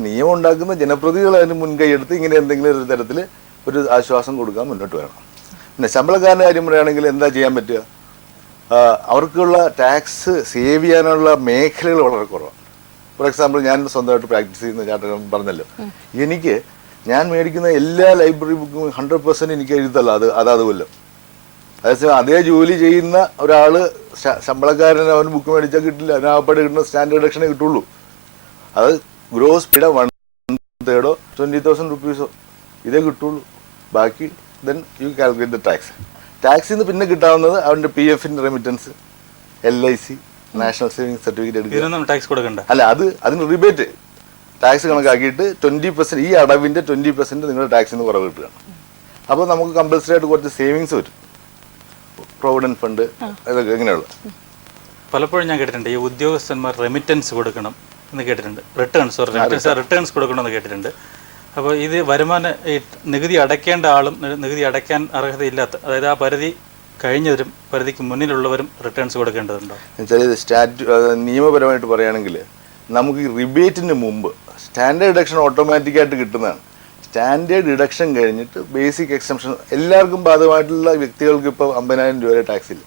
നിയമം ഉണ്ടാക്കുന്ന ജനപ്രതിനിധികൾ അതിന് മുൻകൈ എടുത്ത് ഇങ്ങനെ എന്തെങ്കിലും ഒരു തരത്തിൽ ഒരു ആശ്വാസം കൊടുക്കാൻ മുന്നോട്ട് വരണം. പിന്നെ ശമ്പളക്കാരൻ്റെ കാര്യം പറയുകയാണെങ്കിൽ എന്താ ചെയ്യാൻ പറ്റുക? അവർക്കുള്ള ടാക്സ് സേവ് ചെയ്യാനുള്ള മേഖലകൾ വളരെ കുറവാണ്. ഫോർ എക്സാമ്പിൾ, ഞാൻ സ്വന്തമായിട്ട് പ്രാക്ടീസ് ചെയ്യുന്ന ചാർട്ടർ പറഞ്ഞല്ലോ, എനിക്ക് ഞാൻ മേടിക്കുന്ന എല്ലാ ലൈബ്രറി ബുക്കും 100% എനിക്ക് എഴുതല്ല അതാത് കൊല്ലം. അതേസമയം അതേ ജോലി ചെയ്യുന്ന ഒരാൾ ശമ്പളക്കാരൻ അവന് ബുക്ക് മേടിച്ചാൽ കിട്ടില്ല, അതിനാകപ്പാട് കിട്ടുന്ന സ്റ്റാൻഡേർഡ് ഡിഡക്ഷനേ കിട്ടുള്ളൂ. അത് ഗ്രോസ് പിഴ 1/3 20,000 rupees ഇതേ കിട്ടുള്ളൂ. ബാക്കി then you calculate the tax. ടാക്സിൽ നിന്ന് പിന്നെ കിട്ടാവുന്നത് അവൻ്റെ PF remittance, LIC, national saving certificate എടുക്കുക. അല്ല, അതിന് റിബേറ്റ് ടാക്സ് കണക്കാക്കിയിട്ട് 20%, ഈ അടവിൻ്റെ 20% നിങ്ങളുടെ ടാക്സിൽ നിന്ന് കുറവ് കിട്ടുകയാണ്. അപ്പോൾ നമുക്ക് കമ്പൽസറി ആയിട്ട് കുറച്ച് സേവിങ്സ് വരും. പ്രൊവിഡന്റ് ഫണ്ട് ഇതൊക്കെ എങ്ങനെയുള്ള പലപ്പോഴും ഞാൻ കേട്ടിട്ടുണ്ട് ഈ ഉദ്യോഗസ്ഥന്മാർ റെമിറ്റൻസ് കൊടുക്കണം എന്ന് കേട്ടിട്ടുണ്ട്. റിട്ടേൺസ് കൊടുക്കണമെന്ന് കേട്ടിട്ടുണ്ട്. അപ്പോൾ ഇത് ഈ നികുതി അടയ്ക്കേണ്ട ആളും നികുതി അടയ്ക്കാൻ അർഹതയില്ലാത്ത, അതായത് ആ പരിധി കഴിഞ്ഞവരും പരിധിക്ക് മുന്നിലുള്ളവരും റിട്ടേൺസ് കൊടുക്കേണ്ടതുണ്ടോ? നിയമപരമായിട്ട് പറയുകയാണെങ്കിൽ നമുക്ക് ഈ റിബേറ്റിന് മുമ്പ് സ്റ്റാൻഡേർഡ് ഡിഡക്ഷൻ ഓട്ടോമാറ്റിക്കായിട്ട് കിട്ടുന്നതാണ്. സ്റ്റാൻഡേർഡ് ഡിഡക്ഷൻ കഴിഞ്ഞിട്ട് ബേസിക് എക്സംഷൻ എല്ലാവർക്കും ബാധകമായിട്ടുള്ള വ്യക്തികൾക്ക് ഇപ്പോൾ 50,000 രൂപ വരെ ടാക്സ് ഇല്ല.